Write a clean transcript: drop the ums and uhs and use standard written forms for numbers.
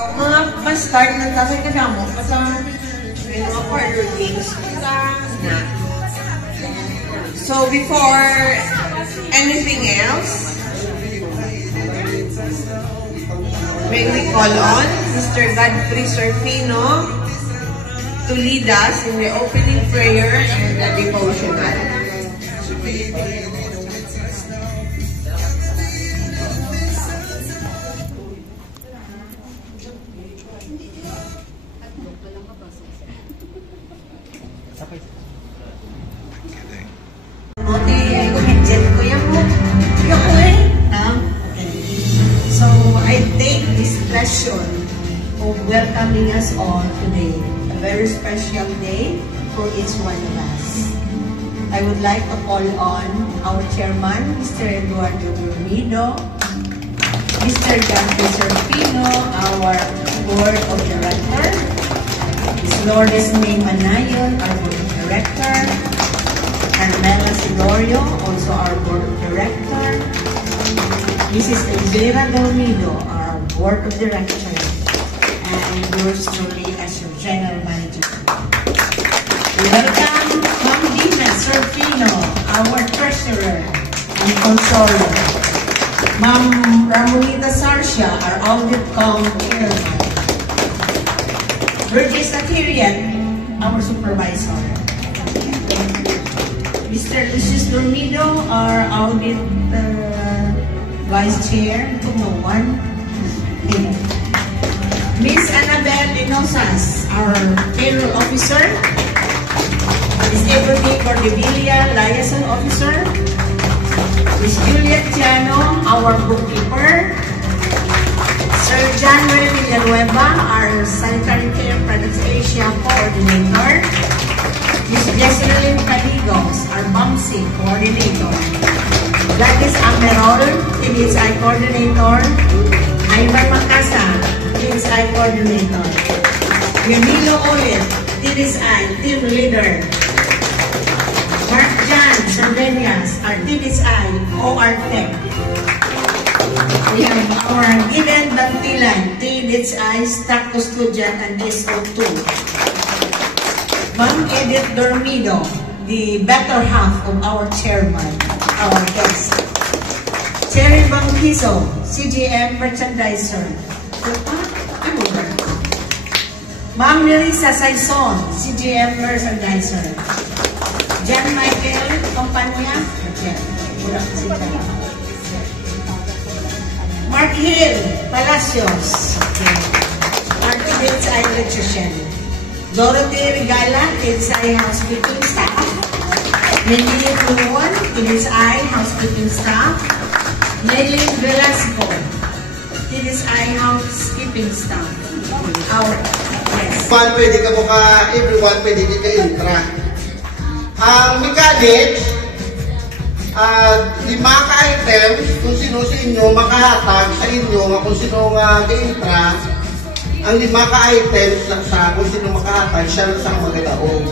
Mga pa-start ng tasay ka mo, kasi may mga parlor games na. So before anything else, may we call on Mr. Godfrey Serfino to lead us in the opening prayer and the devotional. So I take this pleasure of welcoming us all today, a very special day for each one of us. I would like to call on our chairman, Mr. Eduardo Dormido, Mr. Godfrey Serfino, our board of directors, Ms. Lourdes May Manayon, our board of directors, Carmela Silorio, also our board of directors, Mrs. Elvira Dormido, our board of directors, and yours truly as your general manager. Welcome, Ma'am Dina Serfino, our treasurer and controller. Ma'am Ramonita Sarsha, our audit comp chairman. Burgess Akirian, our supervisor. Mr. Lucius Dormido, our audit vice chair, no one. Miss Annabelle Inosas, our payroll officer. Miss Ebony Cordevilla, liaison officer. Miss Juliet Tiano, our bookkeeper. Sir John Ray Villanueva, our sanitary care products Asia coordinator. Miss Jesseline Caligos, our BAMSI coordinator. Gladys Amerol, TDSI coordinator. Ivan Macasa, TDSI coordinator. Yamilo Olit, TDSI team leader. Mark Jan Sardenias, our TDSI OR Tech. We have our Gideon Bantilan, TDSI staff custodian and SO2. Ma'am Edith Dormido, the better half of our chairman, our guest. Cherry Bangkiso, CGM merchandiser. Ma'am Nerissa Saison, CGM merchandiser. Jan Michael Compania. Mark Hill Palacios, our TDSI electrician. Dorothy Regala, TDSI housekeeping staff. Nelly Pluon, TDSI housekeeping staff. Nelly Velasco, TDSI housekeeping staff. Our, yes. Pwede ka mo ka, everyone pwede ka intra. Ang mechanics, 5 ka-items, kung sino sa inyo makahatag sa inyo, kung sino nga ka-intra, ang 5 ka-items lang sa kung sino makahatag, siya lang sa magadaog.